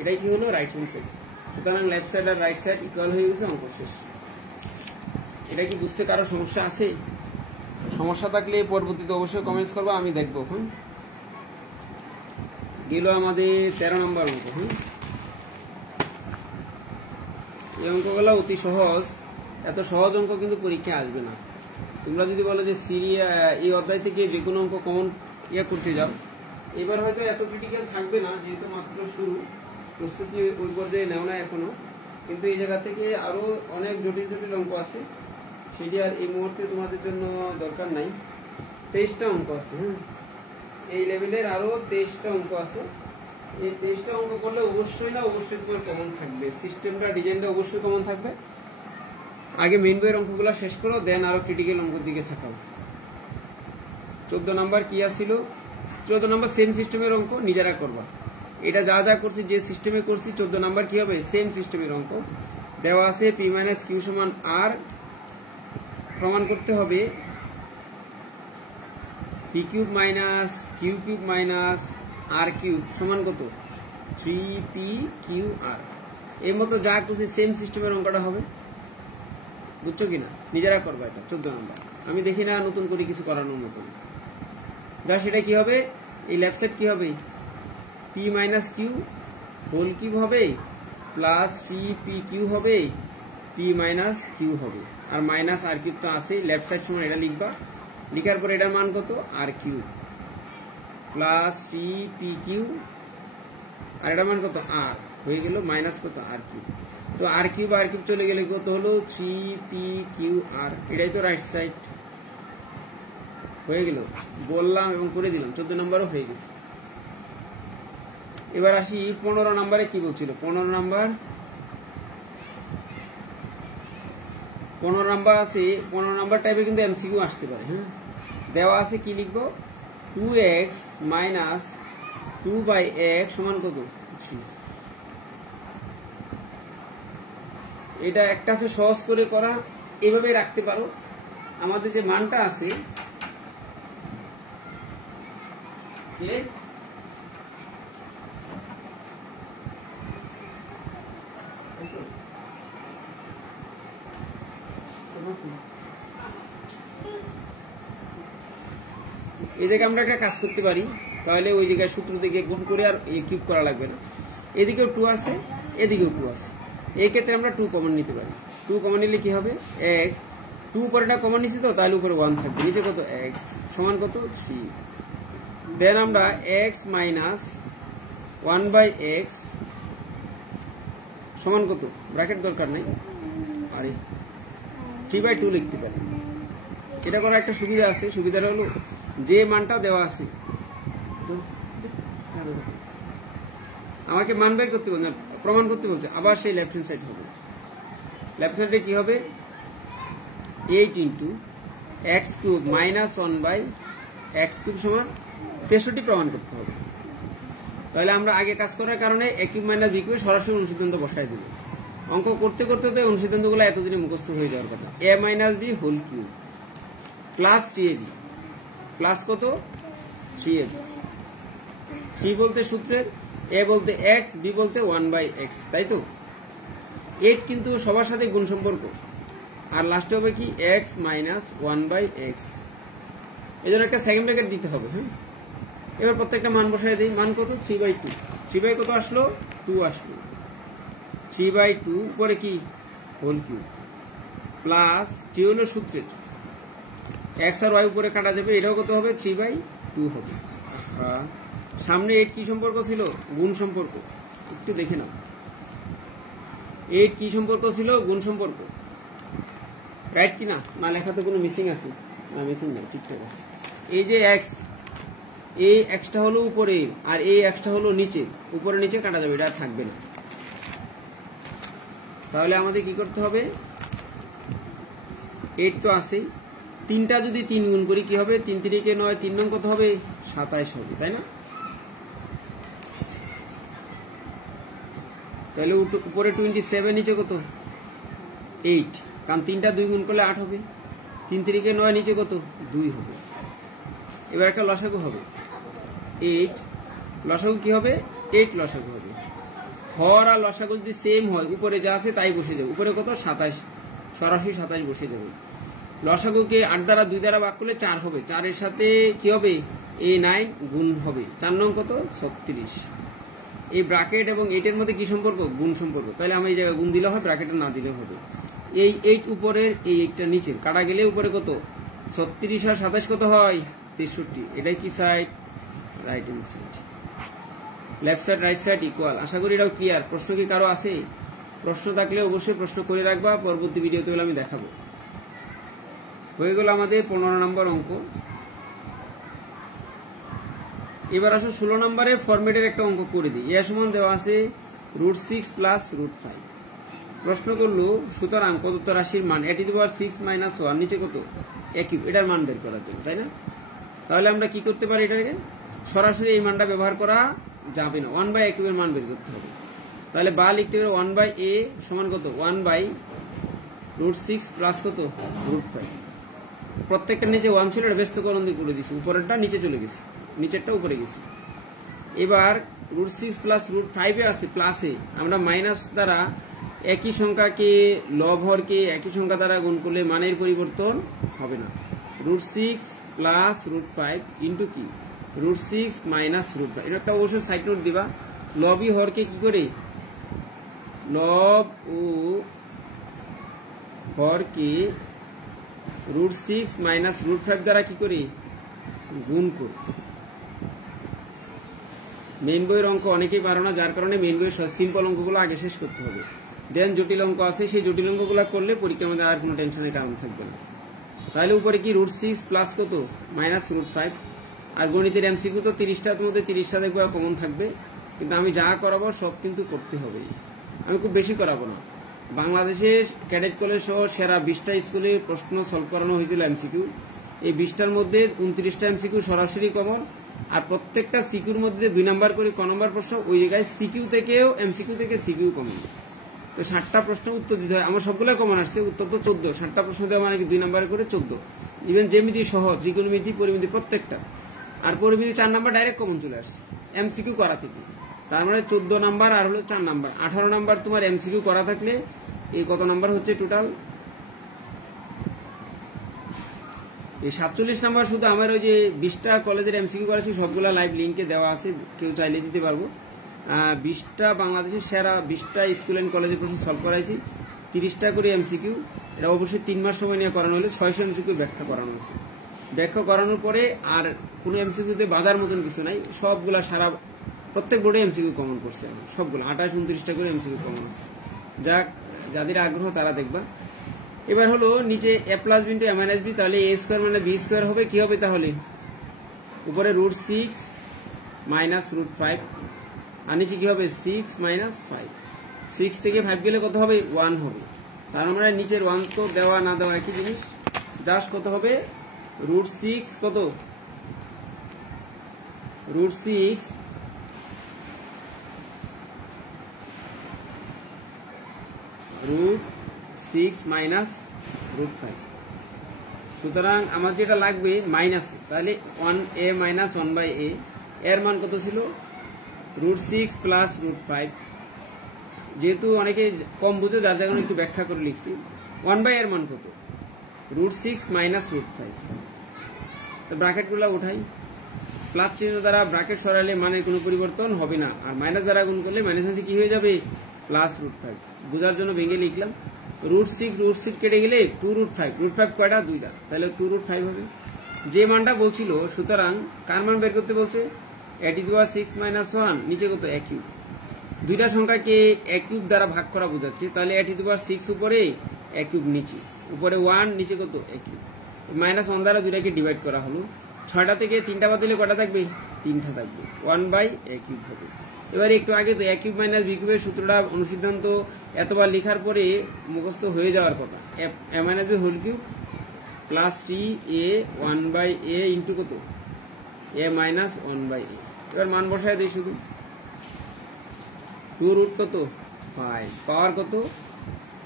এটাই কি হলো রাইট হ্যান্ড সাইড। সুতরাং লেফট সাইড আর রাইট সাইড ইকুয়াল হয়ে গেছে, অঙ্ক শেষ। এটা কি বুঝতে কারো সমস্যা আছে? সমস্যা থাকলে পরবর্তীতে অবশ্যই কমেন্টস করবো, আমি দেখবো। গেল আমাদের 13 নম্বর অঙ্ক। এই অঙ্কগুলো অতি সহজ, এত সহজ অঙ্ক কিন্তু পরীক্ষায় আসবে না। তোমরা যদি বলো যে এই অধ্যায় থেকে যে কোনো অঙ্ক কমন করতে যাও, এবার হয়তো এত ক্রিটিক্যাল থাকবে না, যেহেতু মাত্র শুরু, প্রস্তুতি ওই পর্যায়ে নেও না এখনো। কিন্তু এই জায়গা থেকে আরো অনেক জটিল জটিল অঙ্ক আছে, সেটি আর এই মুহূর্তে তোমাদের জন্য দরকার নাই। 23টা অঙ্ক আছে। এই লেভেলের আরো 23টা অঙ্ক আছে। এই 23টা অঙ্ক করলে অবশ্যই তোমার কমন থাকবে, সিস্টেমটা ডিজাইনটা অবশ্যই কমন থাকবে। আগে মেইন বইয়ের অঙ্কগুলো শেষ করো, দেন আরো ক্রিটিক্যাল অঙ্কের দিকে থাকাও। 14 নাম্বার কি আছিল? 14 নাম্বার সেম সিস্টেমের অঙ্ক, নিজেরা করবা। এটা যা যা করছি, যে সিস্টেমে করছি, 14 নাম্বার কি হবে সেম সিস্টেমের অঙ্ক। দেওয়া আছে পি মাইনাস কিউ সমান আর, প্রমাণ করতে হবে P cube minus Q cube minus R cube সমান কত 3pqr। এর মতো যা করছি সেম সিস্টেমের অঙ্কটা হবে, বুঝছো কিনা? নিজেরা করবা এটা 14 নাম্বার। আমি দেখি না নতুন করে কিছু করানোর মতন। যা সেটা কি হবে, এই লেফট সাইড কি হবে p minus q whole cube হবে প্লাস টি পি কিউ হবে পি মাইনাস কিউ হবে আর মাইনাস আর কিউব তো আছে লেফট সাইড সমান এটা লিখবা লিখার পরে এটার মান কত R cube plus T P Q R এটার মান কত আর হয়ে গেল মাইনাস কত আর কিউব তো আর কিউব চলে গেলে কত হলো 3p কিউ আর এটাই তো রাইট সাইড হয়ে গেল বললাম এবং করে দিলাম 14 নম্বরও হয়ে গেছে এবার আসি 15 নম্বরে কি বলছিল 15 নাম্বার আছে 15 নাম্বার টাইপে কিন্তু এমসিকিউ আসতে পারে হ্যাঁ দেওয়া আছে কি লিখবো 2x মাইনাস 2/x সমান কত 3 এটা একটা আছে সহজ করে করা এইভাবে রাখতে পারো আমাদের যে মানটা আছে এই জায়গায় আমরা একটা কাজ করতে পারি তাহলে ওই জায়গায় সূত্র থেকে গুণ করে আর কিউব করা লাগবে না এদিকেও 2 আছে এদিকেও 2 আছে এই ক্ষেত্রে আমরা 2 কমন নিতে পারি 2 কমন নিলে কি হবে x 2 পরেটা কমন নিছি তো তাহলে উপরে 1 থাকবে নিচে কত x সমান কত 3 দেন আমরা x মাইনাস 1/x সমান কত ব্র্যাকেট দরকার নেই আরে 3/2 লিখতে পারি এটা করার একটা সুবিধা আছে সুবিধাটা হলো যে মানটা দেওয়া আছে আমাকে মান বের করতে বলছে প্রমাণ করতে বলছে আবার সেই লেফট হ্যান্ড সাইড হবে লেফট সাইডে কি হবে 8 into x cube minus 1/x cube সমান 63 প্রমাণ করতে হবে তাহলে আমরা আগে কাজ করার কারণে a cube minus b cube সরাসরি অনুসিদ্ধান্ত বসাই দেব অঙ্ক করতে করতে তো অনুসিদ্ধান্তগুলো এতদিনে মুখস্থ হয়ে যাওয়ার কথা a minus b whole cube plus 3ab plus কত 3ab 3 বলতে সূত্রের a বলতে x b বলতে 1/x তাই তো 8 কিন্তু সবার সাথে গুণ সম্পর্ক আর লাস্টে হবে কি x মাইনাস 1/x এজন্য একটা সেকেন্ড ব্র্যাকেট দিতে হবে হ্যাঁ এবার প্রত্যেকটা মান বসায় দেই মান কত 3/2 3 কত আসলো 2 আসলো 3/2 উপরে কি হোল কিউব প্লাস 3 হলো সূত্রের x আর y উপরে কাটা যাবে এটাও কত হবে 3/2 হবে সামনে 8 কি সম্পর্ক ছিল গুণ সম্পর্ক একটু দেখে নাও 8 কি সম্পর্ক ছিল গুণ সম্পর্ক রাইট কি না না লেখাতে কোনো মিসিং আছে না মিসিং নাই ঠিকঠাক আছে এই যে x এই xটা হলো উপরে আর এই xটা হলো নিচে উপরে নিচে কাটা যাবে এটা থাকবে না তাহলে আমাদের কি করতে হবে 8 তো আছেই তিনটা যদি 3 গুণ করি কি হবে 3 3 কে 9 3 নং কত হবে 27 হবে তাই না তাহলে উপরে 27 নিচে কত 8 কারণ তিনটা 2 গুণ করলে 8 হবে 3 3 কে 9 নিচে কত 2 হবে এবার একটা লসাগু হবে 8 লসাগু কি হবে 8 লসাগু হবে হর আর লসাগু যদি সেম হয় উপরে যা আছে তাই বসে যাবে উপরে কত 27 সরাসরি 27 বসে যাবে লসাগুকে 8 দ্বারা 2 দ্বারা ভাগ করলে 4 হবে 4 এর সাথে কি হবে a9 গুণ হবে 4 নং কত 36 এই ব্র্যাকেট এবং 8 এর মধ্যে কি সম্পর্ক গুণ সম্পর্ক তাহলে আমরা এই জায়গায় গুণ দিলে হয় ব্র্যাকেটে না দিলে হবে এই 8 উপরের এই 8টা নিচে কাটা গেলে উপরে কত 36 আর 27 কত হয় 63 এটাই কি side right hand side left side right side equal আশা করি এটাও ক্লিয়ার প্রশ্ন কি কারো আছে প্রশ্ন থাকলে অবশ্যই প্রশ্ন করে রাখবা পরবর্তী ভিডিওতে আমি দেখাবো হয়ে গেল আমাদের 15 নম্বর অঙ্ক এবার আসো 16 নম্বরের ফরম্যাটের একটা অঙ্ক করে দিই এর সমান দেওয়া আছে √6 প্লাস √5 প্রশ্ন করলো সুতরাং প্রদত্ত রাশির মান a two the power 6 minus 1 নিচে কত a কিউব এটার মান বের করার জন্য তাই না তাহলে আমরা কি করতে পারি এটাকে সরাসরি এই মানটা ব্যবহার করা যাবে না 1/a কিউবের মান বের করতে হবে তাহলে বা লিখতে পারো 1/a সমান কত 1/√6 প্লাস কত √5 প্রত্যেকটা নিচে 1 ছিল ব্যস্তকরণ দিয়ে করে দিছি উপরেরটা নিচে চলে গেছে নিচেরটা উপরে গেছে এবার √6 প্লাস √5 এ আছে প্লাসে আমরা মাইনাস দ্বারা একই সংখ্যাকে লব হরকে একই সংখ্যা দ্বারা গুণ করলে মানের পরিবর্তন হবে না √6 প্লাস √5 ইন্টু কি √6 মাইনাস √5 এটা একটা অবশ্যই সাইড নোট দিবা লবই হরকে কি করে, লব ও হরকে √6 মাইনাস √5 দ্বারা কি করে গুণ করে। মেইন বইয়ের অঙ্ক অনেকেই পারো না, যার কারণে মেইন বইয়ের সিম্পল অঙ্কগুলো আগে শেষ করতে হবে, দেন জটিল অঙ্ক আছে, সেই জটিল অঙ্কগুলো করলে পরীক্ষার মধ্যে আর কোনো টেনশনের কারণ থাকবে না। তাহলে উপরে কি √6 প্লাস কত মাইনাস √5, আর গণিতের এমসিকিউ তো 30টার মধ্যে 30টা দেখবো কমন থাকবে, কিন্তু আমি যা করাবো সব কিন্তু করতে হবে, আমি খুব বেশি করাবো না। বাংলাদেশের ক্যাডেট কলেজ সহ সেরা 20টা স্কুলে প্রশ্ন সলভ করানো হয়েছিল এমসিকিউ, এই 20টার মধ্যে 29টা এমসিকিউ সরাসরি কমন, আর প্রত্যেকটা সিকিউর মধ্যে 2 নাম্বার করে ক নম্বর প্রশ্ন, ওই জায়গায় সিকিউ থেকেও এমসিকিউ থেকে সিকিউ কমন। তো 60টা প্রশ্ন উত্তর দিতে হয়, আমার সবগুলো কমন আসছে, উত্তর তো 14, 60টা প্রশ্ন দেওয়া মানে কি 2 নাম্বার করে 14, ইভেন জ্যামিতি সহ ত্রিকোণমিতি পরিমিতি প্রত্যেকটা, আর পরিমিতি 4 নাম্বার ডাইরেক্ট কমন চলে আসছে এমসিকিউ করা থেকে, তার মানে 14 নাম্বার আর হলো 4 নাম্বার, 18 নাম্বার তোমার এমসিকিউ করা থাকলে এই কত নাম্বার হচ্ছে টোটাল, এই 47 নাম্বার। শুধু আমার ওই যে 20টা কলেজের এমসিকিউ করেছি সবগুলা লাইভ লিঙ্কে দেওয়া আছে, কেউ চাইলে দিতে পারবো। 20টা বাংলাদেশের সেরা 20টা স্কুল অ্যান্ড কলেজের প্রশ্ন সলভ করাইছি, 30টা করে এমসিকিউ, এটা অবশ্যই 3 মাস সময় নিয়ে করানো হলে 600 এমসিকিউ ব্যাখ্যা করানো হয়েছে। ব্যাখ্যা করানোর পরে আর কোনো এমসিকিউতে বাজার মতন কিছু নাই, সবগুলা সারা প্রত্যেক বোর্ডে এমসিকিউ কমন করছে, সবগুলো 28 29টা করে এমসিকিউ কমন আছে। যাক, যাদের আগ্রহ তারা দেখবা। এবার হলো নিচে a plus b into a minus b, তাহলে a স্কোয়ার মানে b স্কোয়ার হবে, কি হবে তাহলে উপরে √6 মাইনাস √5, আর নিচে কি হবে 6 মাইনাস 5, 6 থেকে 5 গেলে কত হবে 1 হবে, তার মানে নিচের 1 তো দেওয়া না দেওয়া একই জিনিস, জাস্ট কত হবে √6 কত √6 মাইনাস √5, সুতরাং আমার যেটা লাগবে মাইনাস, তাহলে 1a মাইনাস 1/a, এর মান কত ছিল √6 প্লাস √5, যেহেতু অনেকে কম বুঝে যার জায়গায় একটু ব্যাখ্যা করে লিখছি, 1/a এর মান কত √6 মাইনাস √5, তো ব্র্যাকেটগুলো উঠাই, প্লাস চিহ্ন দ্বারা ব্র্যাকেট সরালে মানের কোনো পরিবর্তন হবে না, আর মাইনাস দ্বারা গুণ করলে মাইনাস মাইনাসে কি হয়ে যাবে প্লাস √5, বোঝার জন্য ভেঙে লিখলাম, √6 কেটে গেলে 2√5, √5 কয়টা 2টা, তাহলে 2√5 হবে যে মানটা বলছিল। সুতরাং কার মান বের করতে বলছে a⁻6 - 1, নিচে কত a কিউব, দুইটা সংখ্যাকে a কিউব দ্বারা ভাগ করা বোঝাচ্ছে, তাহলে a⁻6 উপরে a কিউব নিচে, উপরে 1 নিচে কত a কিউব, -1 দ্বারা দুইটাকে ডিভাইড করা হলো, 6টা থেকে 3টা বাদ দিলে কটা থাকবে 3টা থাকবে, 1/a কিউব হবে। এবারে একটু আগে তো a কিউব মাইনাস b কিউবের সূত্রটা অনুসিদ্ধান্ত এতবার লেখার পরে মুখস্থ হয়ে যাওয়ার কথা, a minus b whole cube plus 3a 1/a into কত a মাইনাস 1/a, এবার মান বসায় দিই শুধু, 2 কত 5, পাওয়ার কত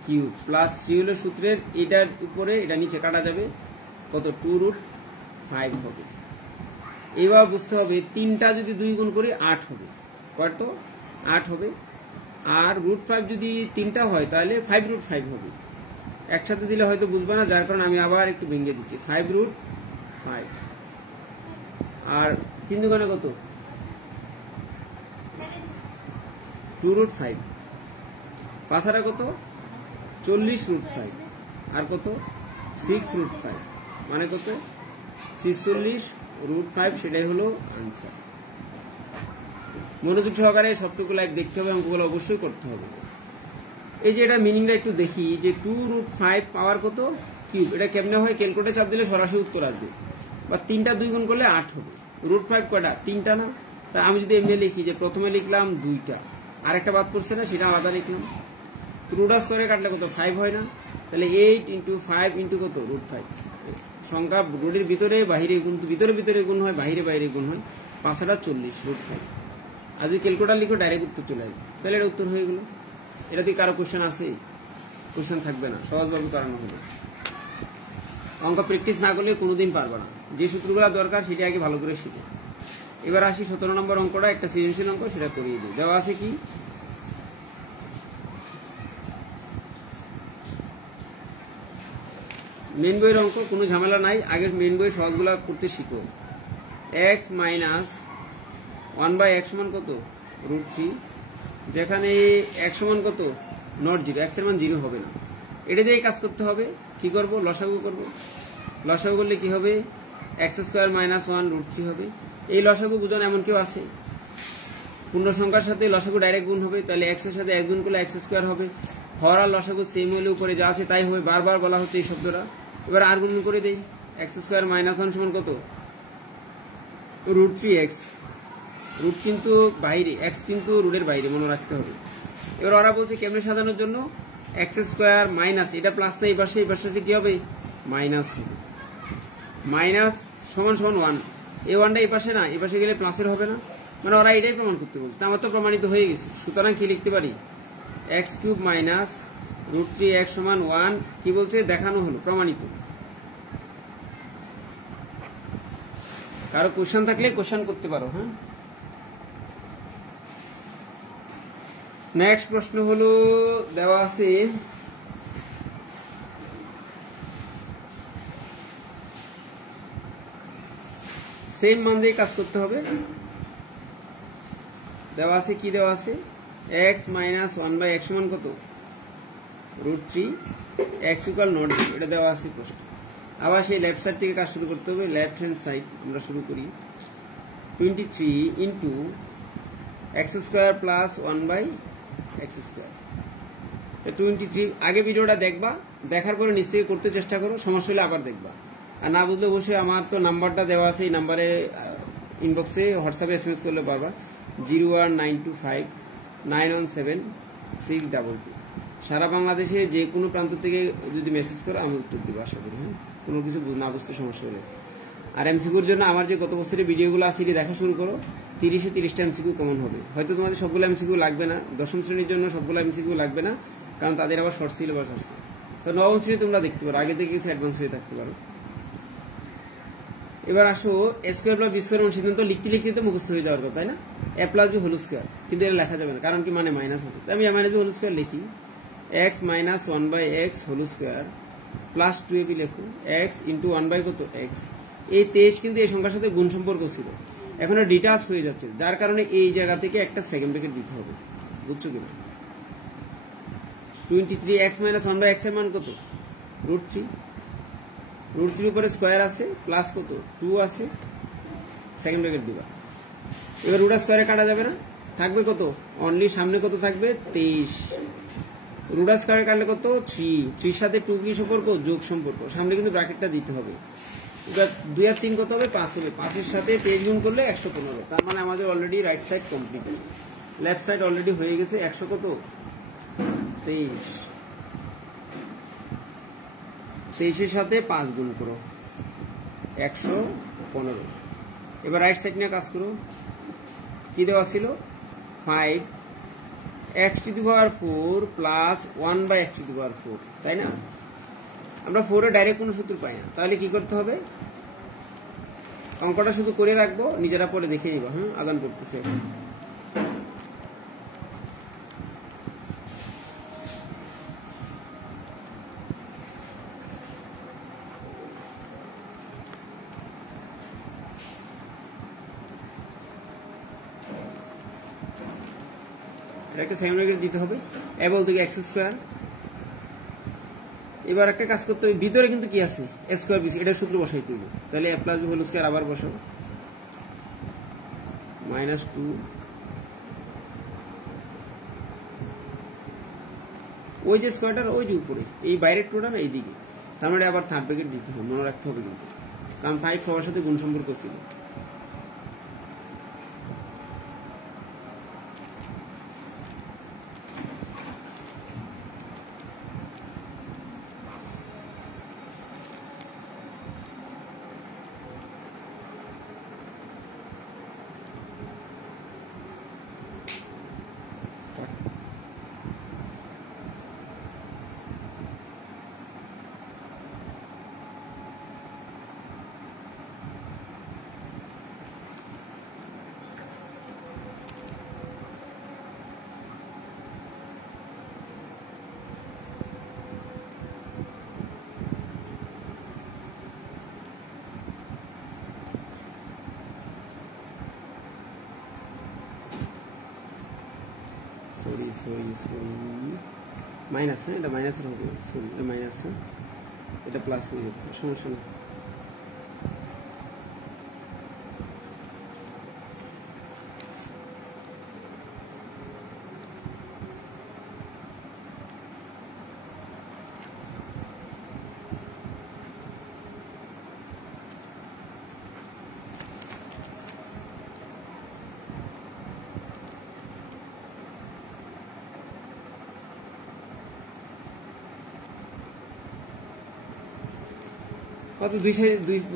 কিউব, প্লাস 3 হলো সূত্রের, এটার উপরে এটা নিচে কাটা যাবে, কত 2√5 হবে। এবার বুঝতে হবে 3টা যদি 2 গুণ করি 8 হবে, কত 8 হবে, আর √5 যদি 3টা হয় তাহলে 5√5 হবে, একসাথে দিলে হয়তো বুঝবে না, যার কারণে আমি আবার একটু ভেঙে দিচ্ছি, 5√5, আর 3 দুগুণে কত 2√5, পাঁচারা কত 40√5, আর কত 6√5, মানে কত 46√5, সেটাই হলো আনসার। মনোযোগ সহকারে সবটুকু লাইভ দেখতে হবে, অঙ্কগুলো অবশ্যই করতে হবে। এই যে এটা মিনিংটা একটু দেখি, যে 2√5 পাওয়ার কত কিউব, এটা কেমনে হয়, ক্যালকুলেটরে চাপ দিলে সরাসরি উত্তর আসবে, বা 3টা 2 গুণ করলে 8 হবে, √5 কয়টা 3টা না, তা আমি যদি এমনি লিখি যে প্রথমে লিখলাম 2টা, আরেকটা বাদ পড়ছে না সেটা আলাদা লিখলাম, তো √as করে কাটলে কত 5 হয় না, তাহলে 8 × 5 × কত √5, সংখ্যা রুটের ভিতরে বাহিরে গুণ, ভিতরে ভিতরে গুণ হয়, বাহিরে বাইরে গুণ হয়, 5টা 40√5, আর যদি ক্যালকুলেটর লিখো ডাইরেক্ট উত্তর চলে আসবে, তাহলে এটা উত্তর হয়ে গেল। এটা দিয়ে কারো কোশ্চেন আছে, কোশ্চেন থাকবে না, সহজভাবে করানো হবে, অঙ্ক প্র্যাকটিস না করলে কোনোদিন পারবে না, যে সূত্রগুলো দরকার সেটা আগে ভালো করে শিখো। এবার আসি 17 নম্বর অঙ্কটা, একটা সৃজনশীল অঙ্ক, সেটা করিয়ে দিই। দেওয়া আছে কি মেন বইয়ের অঙ্ক, কোনো ঝামেলা নাই, আগে মেন বইয়ের সহজগুলো করতে শিখো। x - 1/x সমান কত √3, যেখানে x সমান কত, নট 0, x এর মান 0 হবে না। এটা দিয়ে কাজ করতে হবে, কি করব, লসাগু করব। লসাগু করলে কি হবে, x² - 1 √3 হবে। এই লসাগু বুঝুন এমন কেউ আছে, পূর্ণ সংখ্যার সাথে লসাগু ডাইরেক্ট গুণ হবে, তাহলে x এর সাথে 1 গুণ করলে x² হবে। হর আর লসাগু সেম হলে উপরে যা আছে তাই হবে, বারবার বলা হচ্ছে এই শব্দটা। এবার আর গুণ করে দেই, x² - 1 সমান কত, √3x। রুট কিন্তু বাইরে, x কিন্তু রুটের বাইরে, মনে রাখতে হবে। এবার ওরা বলছে কেমনে সাজানোর জন্য, x² মাইনাস, এটা প্লাস না, এই পাশে কি হবে, মাইনাস হবে। মাইনাস সমান 1, এই 1টা এই পাশে না, এই পাশে গেলে প্লাসের হবে না, মানে ওরা এটাই প্রমাণ করতে বলছে। আমার তো প্রমাণিত হয়ে গেছে, সুতরাং কি লিখতে পারি, x³ মাইনাস √3x সমান 1, কি বলছে, দেখানো হলো, প্রমাণিত। কারো কোশ্চেন থাকলে কোশ্চেন করতে পারো। হ্যাঁ, নেক্সট প্রশ্ন হলো, দেওয়া আছে সেম মান দিয়ে কাজ করতে হবে। দেওয়া আছে, কি দেওয়া আছে, x - 1/x সমান কত, √3, x = নট 0, এটা দেওয়া আছে প্রশ্ন। আবার সেই লেফট সাইড থেকে কাজ শুরু করতে হবে, লেফট হ্যান্ড সাইড আমরা শুরু করি। 23 ইন্টু x² প্লাস 1/x²। 23, আগে ভিডিওটা দেখবা, দেখার পরে নিচ থেকে করতে চেষ্টা করো, সমস্যা হলে আবার দেখবা। আর না বুঝলে অবশ্যই আমার তো নাম্বারটা দেওয়া আছে, এই নাম্বারে ইনবক্সে হোয়াটসঅ্যাপে SMS করলে পারবা, 01925917622। সারা বাংলাদেশে যে কোনো প্রান্ত থেকে যদি মেসেজ করো আমি উত্তর দেবো, আশা করি। হ্যাঁ, কোনো কিছু না বুঝতে সমস্যা হলে। আর MCQর জন্য আমার যে গত বছরের ভিডিওগুলো আছে এটি দেখা শুরু করো, 30-30টা MCQ কমন হবে। হয়তো তোমাদের সবগুলো MCQ লাগবে না, দশম শ্রেণীর জন্য সবগুলো MCQ লাগবে না, কারণ তাদের আবার শর্ট সিলেবাস আসছে। তো নবম শ্রেণী তোমরা দেখতে পারো, আগে থেকে কিছু অ্যাডভান্স হয়ে থাকতে পারো। এবার আসো, a² + b² অনুসিদ্ধান্ত লিখতে লিখতে তো মুখস্থ হয়ে যাওয়ার কথা, তাই না, a + b হোল স্কয়ার, কিন্তু এটা লেখা যাবে না, কারণ কি, মানে মাইনাস আছে। আমি a - b হোল স্কয়ার লিখি, x - 1/x whole square plus 2ab লেখো, x ইন্টু 1 কত, x। এই 23 কিন্তু এই সংখ্যার সাথে গুণ সম্পর্ক ছিল, এখন ডিটাচ হয়ে যাচ্ছে, যার কারণে এই জায়গা থেকে একটা সেকেন্ড ব্র্যাকেট দিতে হবে, বুঝছো কিনা। 23, x - 1/x এর মান কত, √3, √3 উপরে স্কয়ার আছে, প্লাস কত, 2 আছে, সেকেন্ড ব্র্যাকেট দিবা। এবার রুট স্কয়ারে কাটা যাবে না, থাকবে কত, অনলি সামনে কত থাকবে, 23। রুট স্কয়ারে কাটলে কত, 3, 3 সাথে 2 কি সম্পর্ক, যোগ সম্পর্ক, সামনে কিন্তু ব্র্যাকেটটা দিতে হবে। এবার 2 আর 3 কত হবে, 5 হবে, 5-এর সাথে 23 গুণ করলে 115, তার মানে আমাদের already right side complete, left side already হয়ে গেছে। 100 কত, 23, 23-এর সাথে 5 গুণ করো, 115। এবার রাইট সাইড নিয়ে কাজ করো, কি দেওয়া ছিল, 5x⁴ প্লাস 1/x⁴, তাই না। আমরা 4 এ ডাইরেক্ট কোনো সূত্র পাই না, তাহলে কি করতে হবে, অঙ্কটা শুধু করে রাখবো, নিজেরা পরে দেখে নিবা। হ্যাঁ, আদান করতেছে। একটা সেকেন্ড ব্র্যাকেট দিতে হবে, a বলতে কি x²। এবার একটা কাজ করতে হবে, ভিতরে কিন্তু কি আছে, a² b, এটা সূত্র বসাইতে হবে, তাহলে a + b হোল স্কয়ার আবার বসাও, -2, ওই যে স্কয়ারটার ওই যে উপরে, এই বাইরের টোটা না এইদিকে, তার মানে আবার থার্ড ব্র্যাকেট দিতে হবে, মনে রাখতে হবে কিন্তু, কারণ 5 সবার সাথে গুণ সম্পর্ক ছিল। সরি মাইনাস, হ্যাঁ এটা মাইনাসের হবে, সরি এটা মাইনাস, হ্যাঁ এটা প্লাস হয়ে যাবে, সমস্যা নেই। কত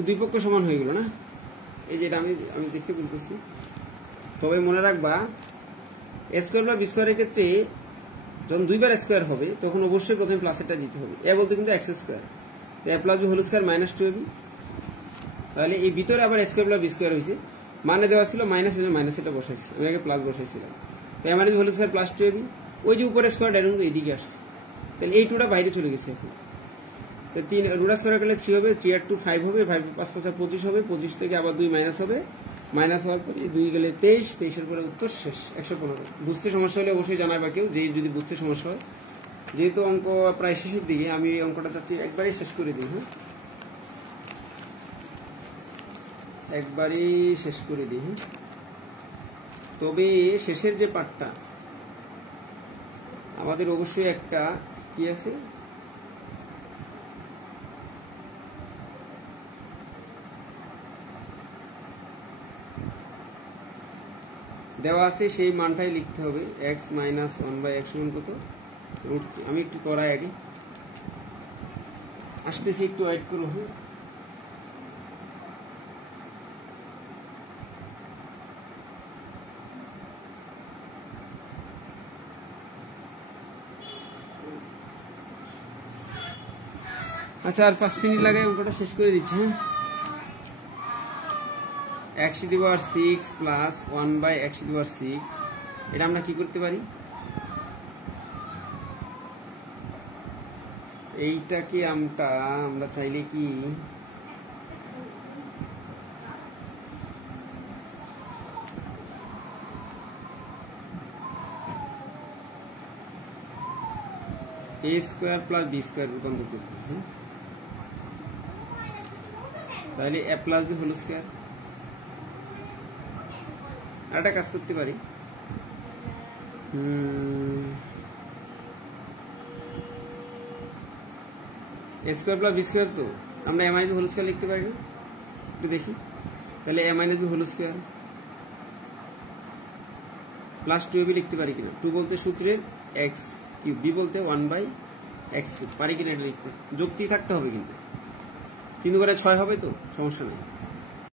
দুই পক্ষ সমান হয়ে গেল না? এই যে এটা আমি দেখতে বলতেছি। তবে মনে রাখবা এ স্কোয়ার বা বি স্কোয়ারের ক্ষেত্রে যখন দুইবার স্কোয়ার হবে তখন অবশ্যই প্রথমে প্লাসেরটা দিতে হবে। এ বলতে কিন্তু এক্স স্কোয়ার, তো A plus B whole square minus 2ab। তাহলে এই ভিতরে আবার স্কোয়ার প্লাস বি স্কোয়ার হয়েছে, মানে দেওয়া ছিল মাইনাস, মাইনাস এটা বসাইছি, আমি আগে প্লাস বসাইছিলাম। তো এ মানে B whole square plus 2ab, ওই যে উপরে স্কোয়ার ডাইরেক্ট এইদিকে আসছে, তাহলে এই টুটা বাইরে চলে গেছে। এখন তো 3 রুট স্কোয়ার করলে 3 হবে, 3 আর 2 5 হবে, 5 5 5 25 হবে, 25 থেকে আবার 2 মাইনাস হবে, মাইনাস হওয়ার পরে 2 গেলে 23, 23 এর পরে উত্তর শেষ 115। বুঝতে সমস্যা হলে অবশ্যই জানাবা কেউ, যে যদি বুঝতে সমস্যা হয়। যেহেতু অঙ্ক প্রায় শেষের দিকে, আমি এই অঙ্কটা চাচ্ছি একবারই শেষ করে দিই। হ্যাঁ একবারই শেষ করে দিই। তবে শেষের যে পার্টটা আমাদের অবশ্যই একটা কি আছে, দেওয়া আছে, সেই মানটাই লিখতে হবে। x মাইনাস 1/x সমান কত? আমি একটু করাই আগে, আসতেছি, একটু ওয়েট করো। আচ্ছা আর 5 মিনিট লাগে, অঙ্কটা শেষ করে দিচ্ছি। x to the power 6 plus 1/x to the power 6, এটা আমরা কি করতে পারি? এইটাকে আমরা চাইলে কি a square plus B square রূপান্তর করতেছি, তাহলে a plus B whole square. আরেকটা কাজ করতে পারি, a square plus B square, তো আমরা a minus B whole square লিখতে পারি না? একটু দেখি, তাহলে a minus B whole square plus 2ab লিখতে পারি কিনা? 2 বলতে সূত্রের x কিউব, b বলতে 1/x কিউব, পারি কিনা এটা লিখতে? যুক্তি থাকতে হবে কিন্তু, 3 করে 6 হবে, তো সমস্যা নেই।